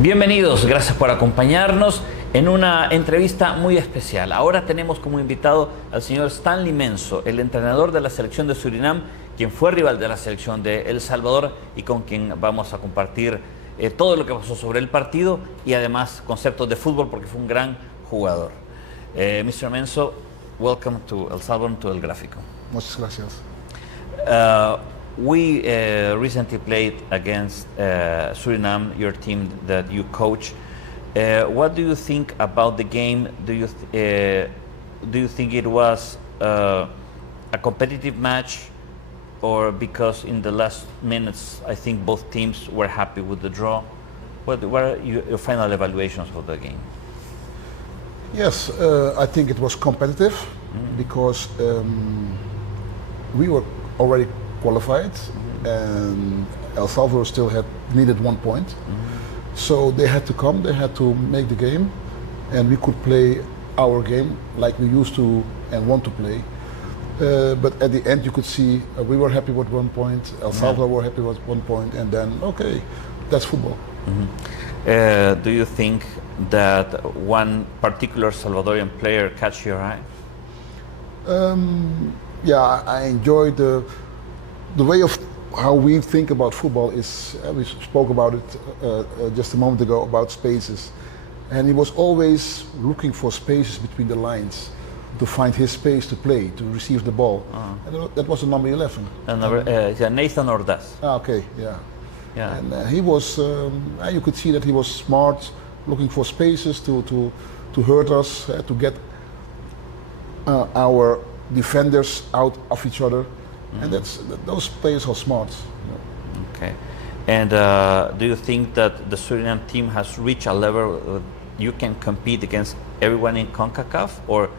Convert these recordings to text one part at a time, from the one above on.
Bienvenidos, gracias por acompañarnos en una entrevista muy especial. Ahora tenemos como invitado al señor Stanley Menzo, el entrenador de la selección de Surinam, quien fue rival de la selección de El Salvador y con quien vamos a compartir todo lo que pasó sobre el partido y además conceptos de fútbol porque fue un gran jugador. Mr. Menzo, welcome to El Salvador, to El Gráfico. Muchas gracias. We recently played against Surinam, your team that you coach. What do you think about the game? Do you think it was a competitive match, or because in the last minutes I think both teams were happy with the draw? What are your final evaluations of the game? Yes, I think it was competitive because we were already qualified and El Salvador still needed 1 point. So they had to come, they had to make the game, and we could play our game like we used to and want to play. But at the end you could see we were happy with 1 point, El Salvador were happy with 1 point, and then okay, that's football. Do you think that one particular Salvadorian player catch your eye? Yeah, I enjoyed the way of how we think about football is, we spoke about it just a moment ago about spaces, and he was always looking for spaces between the lines to find his space to play, to receive the ball. And that was the number 11. Nathan Ordaz. Okay, yeah. Yeah. And he was, you could see that he was smart, looking for spaces to hurt us, to get our defenders out of each other. And those players are smart. Okay. And do you think that the Suriname team has reached a level you can compete against everyone in CONCACAF? Or,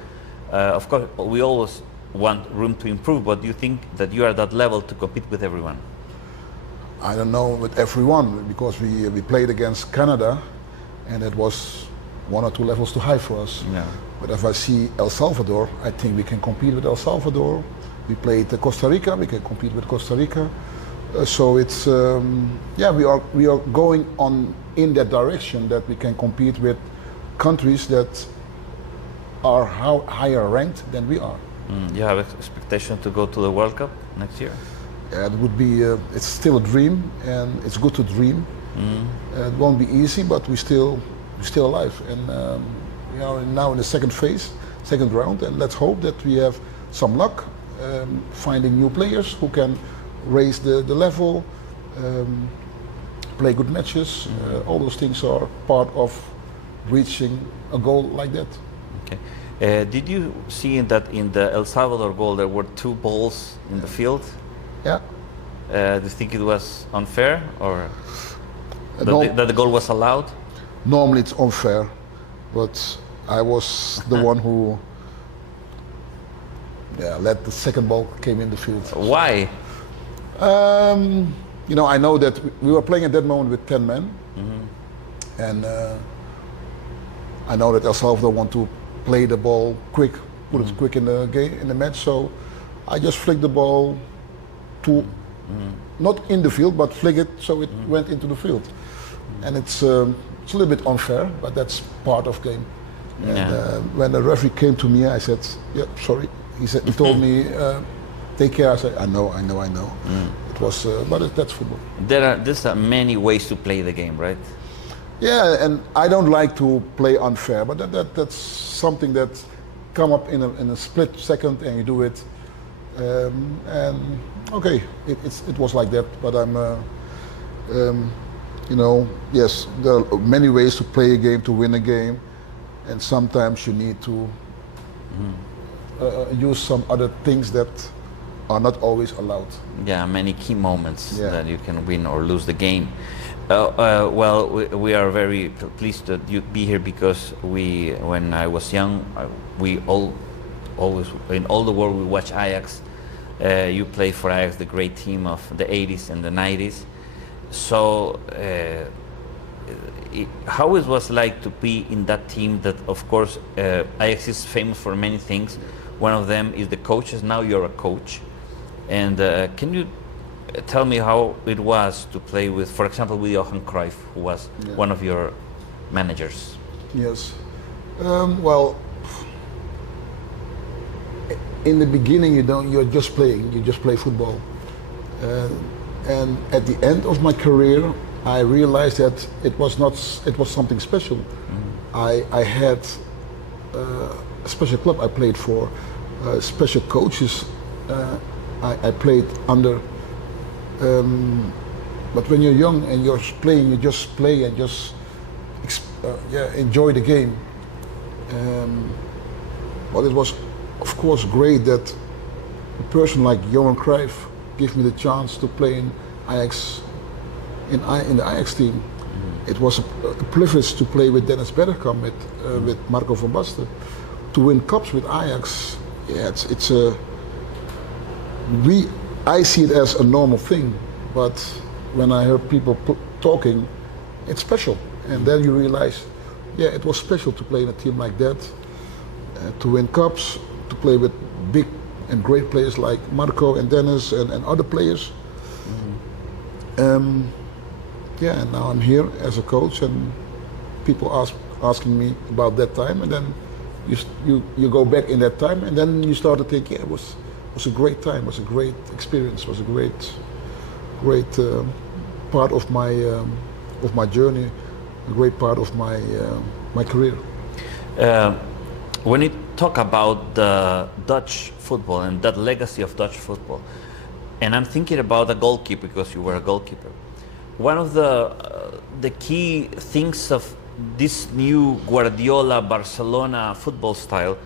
of course, we always want room to improve, but do you think that you are at that level to compete with everyone? I don't know with everyone, because we played against Canada, and it was 1 or 2 levels too high for us. Yeah. But if I see El Salvador, I think we can compete with El Salvador. We played Costa Rica, we can compete with Costa Rica. So it's, yeah, we are going on in that direction that we can compete with countries that are higher ranked than we are. You have expectation to go to the World Cup next year? Yeah, it would be, it's still a dream, and it's good to dream. It won't be easy, but we're still alive. And we are now in the second phase, second round, and let's hope that we have some luck. Finding new players who can raise the level, play good matches. All those things are part of reaching a goal like that. Okay. Did you see that in the El Salvador goal there were 2 balls in the field? Yeah. Do you think it was unfair, or that the goal was allowed? Normally it's unfair, but I was the one who let the second ball came in the field. Why? You know, I know that we were playing at that moment with 10 men, and I know that El Salvador want to play the ball quick, put it quick in the game, in the match. So I just flicked the ball to not in the field, but flick it so it went into the field, and it's a little bit unfair, but that's part of game. And when the referee came to me, I said, "Yeah, sorry." He told me, "Take care." I said, "I know." It was, but that's football. There's many ways to play the game, right? Yeah, and I don't like to play unfair, but that's something that come up in a split second, and you do it. And okay, it was like that. But I'm, you know, yes, there are many ways to play a game, to win a game, and sometimes you need to use some other things that are not always allowed. Yeah, many key moments that you can win or lose the game. Well, we are very pleased that you be here because when I was young, we always in all the world we watch Ajax. You play for Ajax, the great team of the 80s and the 90s. So, how it was like to be in that team that, of course, Ajax is famous for many things. One of them is the coaches. Now you're a coach. And can you tell me how it was to play with, for example, with Johan Cruyff, who was one of your managers. Yes. Well, in the beginning, you're just playing. You just play football. And at the end of my career, I realized that it was something special. I had a special club I played for, special coaches I played under. But when you're young and you're playing, you just play and just enjoy the game. But it was, of course, great that a person like Johan Cruyff gave me the chance to play in Ajax, in the Ajax team. It was a privilege to play with Dennis Bergkamp, with Marco van Basten, to win cups with Ajax. Yeah, I see it as a normal thing, but when I hear people talking, it's special. And then you realize, yeah, it was special to play in a team like that, to win cups, to play with big and great players like Marco and Dennis and other players. And now I'm here as a coach, and people asking me about that time, and then you go back in that time, and then you start to think, yeah, it was a great time, was a great experience, was a great part of my journey, a great part of my career. When you talk about the Dutch football and that legacy of Dutch football, and I'm thinking about a goalkeeper, because you were a goalkeeper. One of the key things of this new Guardiola Barcelona football style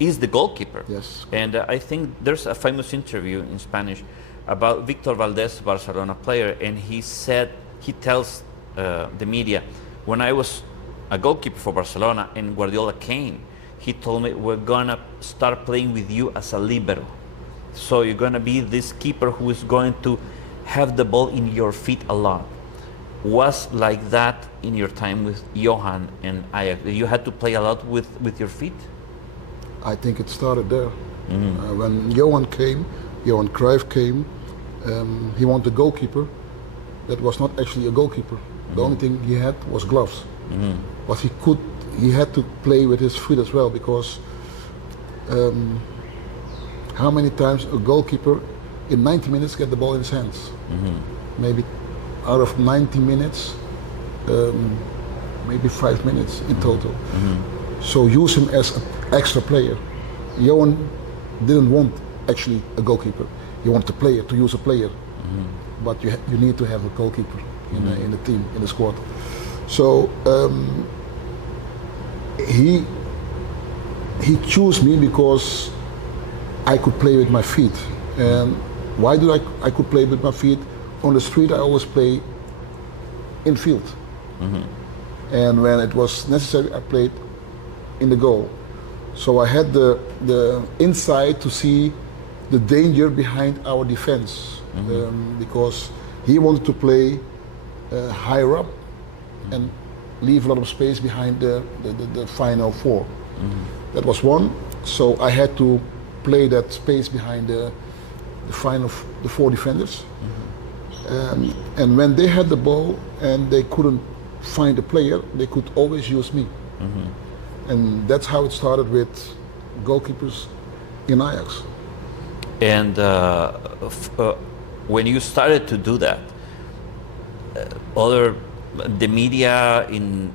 is the goalkeeper. Yes. And I think there's a famous interview in Spanish about Victor Valdez, Barcelona player, and he tells the media, when I was a goalkeeper for Barcelona and Guardiola came, he told me, we're gonna start playing with you as a libero. So you're gonna be this keeper who is going to have the ball in your feet a lot. Was like that in your time with Johan and Ajax? You had to play a lot with your feet? I think it started there. When Johan Cruyff came, he wanted a goalkeeper that was not actually a goalkeeper. The only thing he had was gloves. But he had to play with his feet as well, because how many times a goalkeeper in 90 minutes get the ball in his hands? Maybe out of 90 minutes, maybe 5 minutes in total. So use him as an extra player. Johan didn't want actually a goalkeeper. He wanted a player, to use a player. But you need to have a goalkeeper in the team, in the squad. So he chose me because I could play with my feet. And why do I could play with my feet? On the street I always play in field. And when it was necessary I played in the goal. So I had the insight to see the danger behind our defense, because he wanted to play higher up and leave a lot of space behind the final four. That was one. So I had to play that space behind the four defenders. And when they had the ball and they couldn't find a player, they could always use me. And that's how it started with goalkeepers in Ajax. And when you started to do that, the media in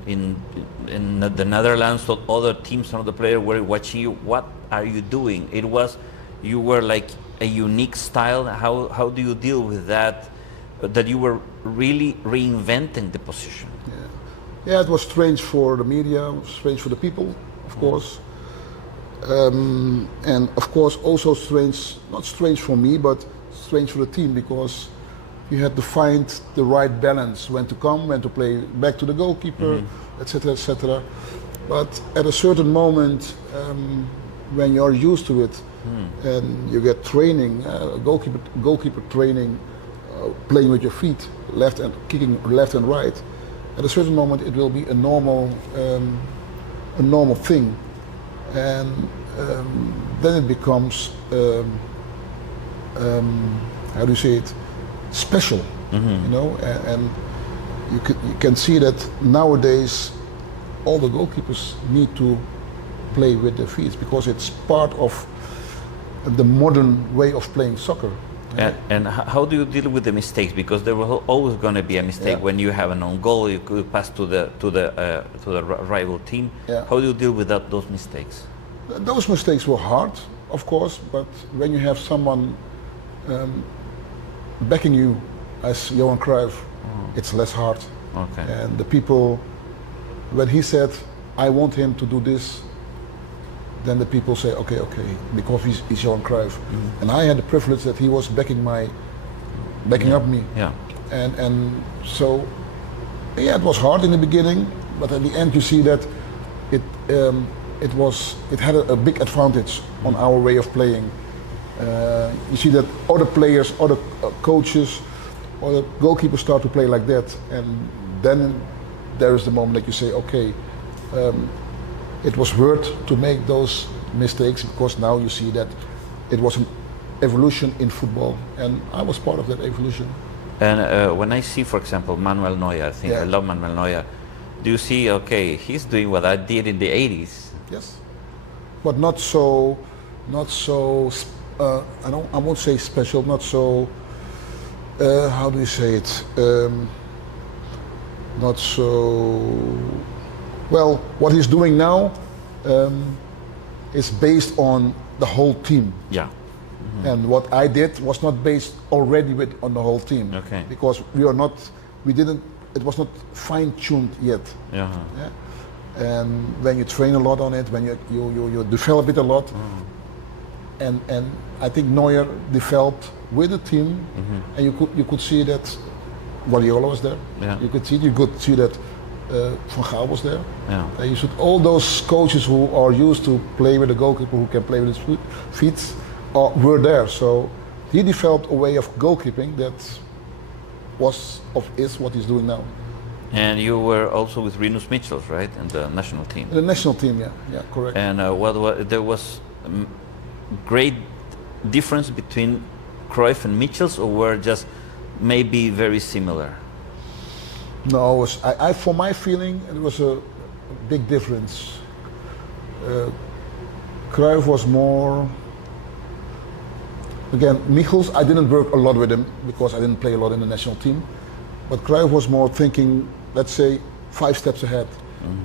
the Netherlands, other teams, some of the players were watching you. What are you doing? You were like a unique style. How do you deal with that? That you were really reinventing the position. Yeah, it was strange for the media, strange for the people, of course. And of course also strange, not strange for me, but strange for the team, because you had to find the right balance, when to come, when to play back to the goalkeeper, etc., etc. But at a certain moment, when you're used to it, and you get training, goalkeeper training, playing with your feet, left and kicking left and right, at a certain moment it will be a normal thing, and then it becomes how do you say it, special, you know, and you can see that nowadays all the goalkeepers need to play with their feet because it's part of the modern way of playing soccer. And how do you deal with the mistakes? Because there was always going to be a mistake when you have an own goal. You could pass to the rival team. How do you deal with those mistakes? Those mistakes were hard, of course, but when you have someone backing you, as Johan Cruyff, it's less hard. Okay. And the people, when he said, "I want him to do this," then the people say, okay, because he's Johan Cruyff. And I had the privilege that he was backing up me. Yeah. And so, yeah, it was hard in the beginning, but at the end you see that it had a big advantage on our way of playing. You see that other players, other coaches, other goalkeepers start to play like that, and then there is the moment that you say, okay, it was worth to make those mistakes because now you see that it was an evolution in football, and I was part of that evolution. And when I see, for example, Manuel Neuer, I love Manuel Neuer. Do you see, okay, he's doing what I did in the 80s? Yes, but not so. I won't say special. Not so. How do you say it? Not so. Well, what he's doing now is based on the whole team. Yeah. And what I did was not based already on the whole team. Okay. Because it was not fine-tuned yet. Yeah. And when you train a lot on it, when you develop it a lot, and I think Neuer developed with the team, and you could see that Guardiola was there. Yeah. You could see that Van Gaal was there. Yeah. You should all those coaches who are used to play with a goalkeeper who can play with his feet were there. So he developed a way of goalkeeping that is what he's doing now. And you were also with Rinus Michels, right, in the national team? The national team, yeah, correct. And there was great difference between Cruyff and Michels, or were just maybe very similar? No, for my feeling, it was a big difference. Cruyff was more. Again, Michels, I didn't work a lot with him because I didn't play a lot in the national team. But Cruyff was more thinking, let's say, 5 steps ahead,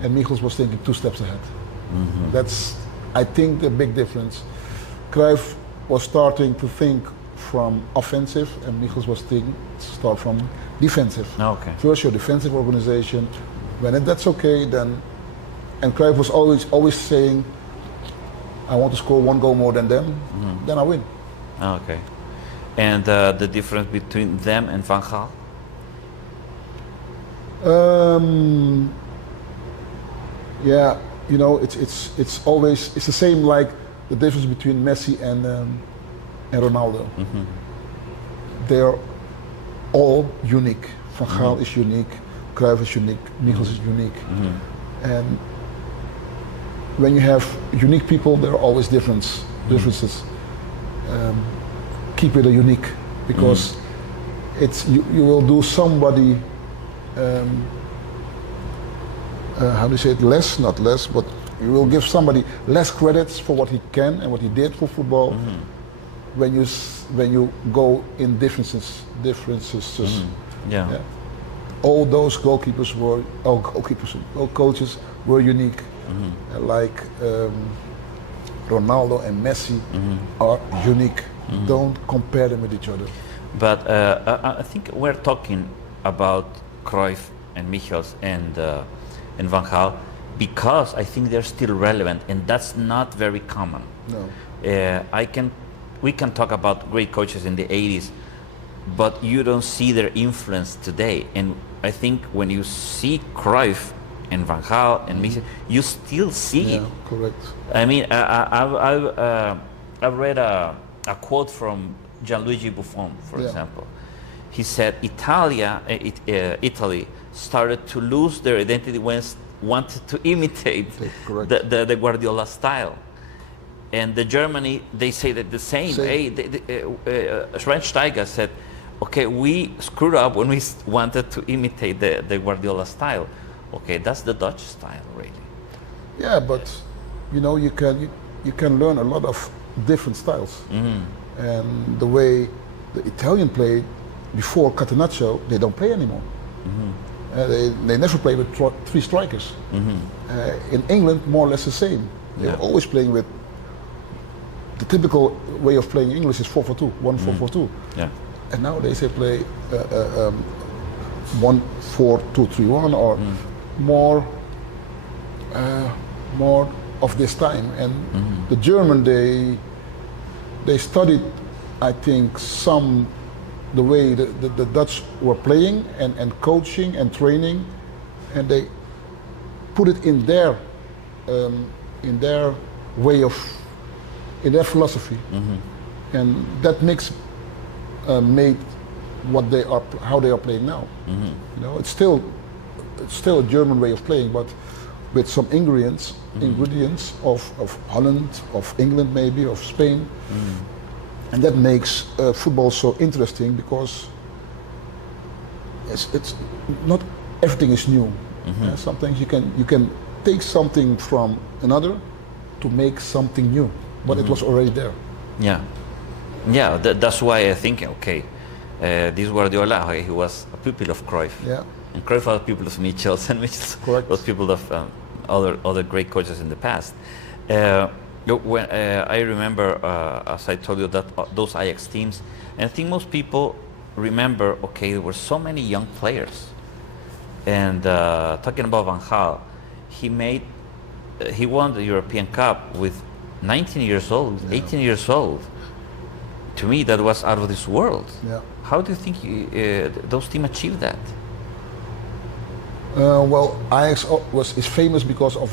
and Michels was thinking 2 steps ahead. That's, I think, the big difference. Cruyff was starting to think from offensive, and Michels was start from defensive. Okay. First, your defensive organization. When that's okay, then, and Cruyff was always saying, I want to score 1 goal more than them, then I win. Okay. And the difference between them and Van Gaal? Yeah, you know, it's always the same like the difference between Messi and Ronaldo. They are all unique. Van Gaal is unique, Cruyff is unique, Michels is unique, and when you have unique people, there are always differences. Keep it a unique, because it's you will do somebody. How do you say it? Not less, but you will give somebody less credits for what he can and what he did for football. When you go in differences. Yeah. All those goalkeepers were all coaches were unique. Like Ronaldo and Messi are unique. Don't compare them with each other. But I think we're talking about Cruyff and Michels and Van Gaal because I think they're still relevant, and that's not very common. No. We can talk about great coaches in the 80s, but you don't see their influence today. And I think when you see Cruyff and Van Gaal and Michels, you still see it. Correct. I mean, I've read a quote from Gianluigi Buffon, for example. He said Italy started to lose their identity when wanted to imitate the Guardiola style. And the Germany, they say that the same. Hey, Schweinsteiger said, okay, we screwed up when we wanted to imitate the Guardiola style. Okay, that's the Dutch style, really. Yeah, but you know, you can learn a lot of different styles. And the way the Italian played before Catenaccio, they don't play anymore. They never play with three strikers. In England, more or less the same. They're always playing with the typical way of playing English is 4-4-2, 1-4-4-2. Yeah. And nowadays they play 1-4-2-3-1 or more of this time. And the German, they studied, I think, the way the Dutch were playing and coaching and training, and they put it in their way of, in their philosophy, and that mix made how they are playing now. You know, it's still a German way of playing, but with some ingredients of Holland, of England, maybe of Spain. And that makes football so interesting, because it's not everything is new. Sometimes you can take something from another to make something new, but it was already there. Yeah, that's why I think, okay, this Guardiola, he was a pupil of Cruyff. Yeah. And Cruyff was a pupil of Michels, and Michels was pupil of other great coaches in the past. When I remember, as I told you, that those Ajax teams, and I think most people remember, okay, there were so many young players. And talking about Van Gaal, he won the European Cup with 19 years old, 18 years old. To me, that was out of this world. Yeah. How do you think those teams achieved that? Well, Ajax is famous because of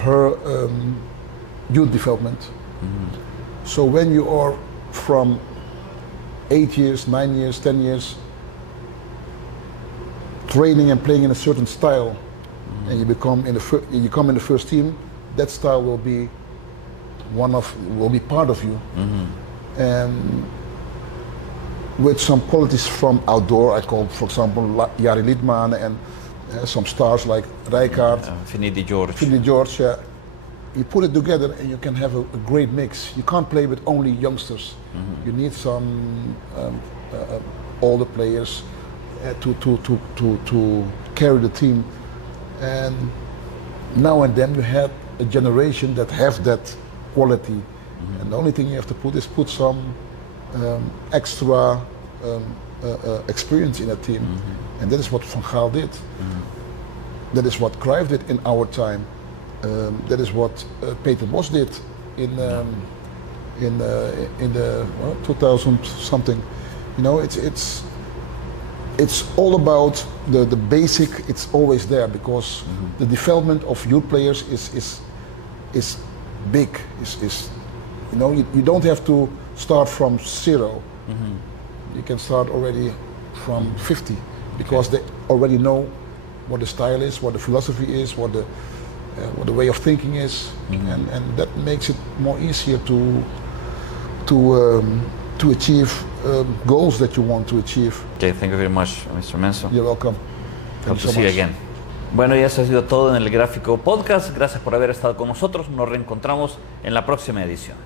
her youth development. So when you are from 8 years, 9 years, 10 years training and playing in a certain style, and you come in the first team, that style will be part of you. And with some qualities from outdoor, I call, for example, Jari Liedman and some stars like Rijkaard, Finidi George. You put it together and you can have a great mix. You can't play with only youngsters. You need some older players to carry the team. And now and then you have a generation that have that quality. And the only thing you have to put some extra experience in a team. And that is what Van Gaal did. That is what Cruyff did in our time. That is what Peter Bos did in the 2000 something. You know, it's all about the basic. It's always there, because the development of youth players is big. You know, you don't have to start from zero. You can start already from 50, because they already know what the style is, what the philosophy is, what the way of thinking is, and that makes it more easier to achieve goals that you want to achieve. Okay, thank you very much, Mr. Menzo. You're welcome. Hope to see you again. Bueno, y eso ha sido todo en el Gráfico Podcast. Gracias por haber estado con nosotros. Nos reencontramos en la próxima edición.